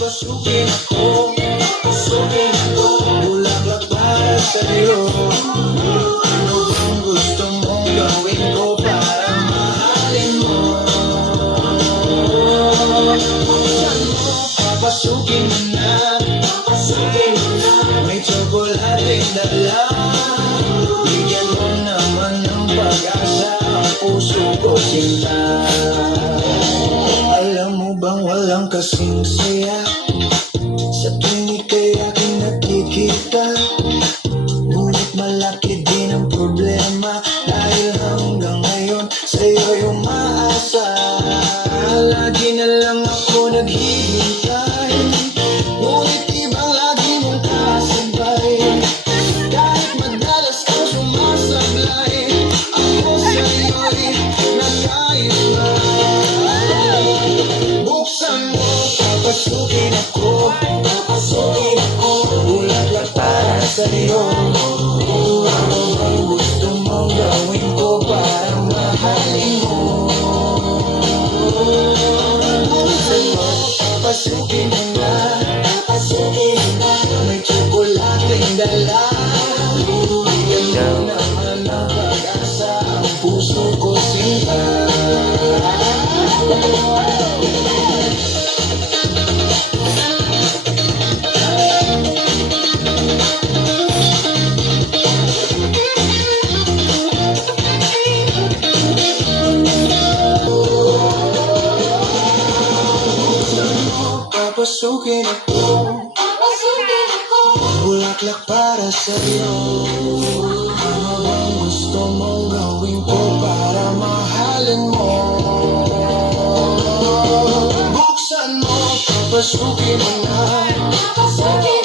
Papasukin ako, papasukin ako. Bulaklak para sa'yo. Ano bang gusto mong gawin ko para mahalin mo? Buksan mo, papasukin mo na, papasukin mo na. May tsokolating dala. Bigyan mo naman ng pag-asa ang puso ko, sinta. Alam mo bang walang kasing saya sa tuwing ika'y aking nakikita? Ngunit malaki din ang problema dahil hanggang ngayon sa'yo'y umaasa. Lagi na lang ako naghihintay, ngunit ibang lagi mong kasabay. Kahit madalas kang sumasablay, ako sa'yo'y nag-iiba. Buksan mo, papasukin ako, papasukin ako. Bulaklak para sa'yo. Ano bang gusto mong gawin ko para mahalin mo? Buksan mo, papasukin mo na, papasukin mo na. May tsokolating dala. Bigyan mo naman ng pag-asa ang puso ko, sinta. Papasukin ako, papasukin ako. Bulaklak para sa'yo. Ano bang gusto mong gawin ko para mahalin mo? Buksan mo, papasukin mo na, papasukin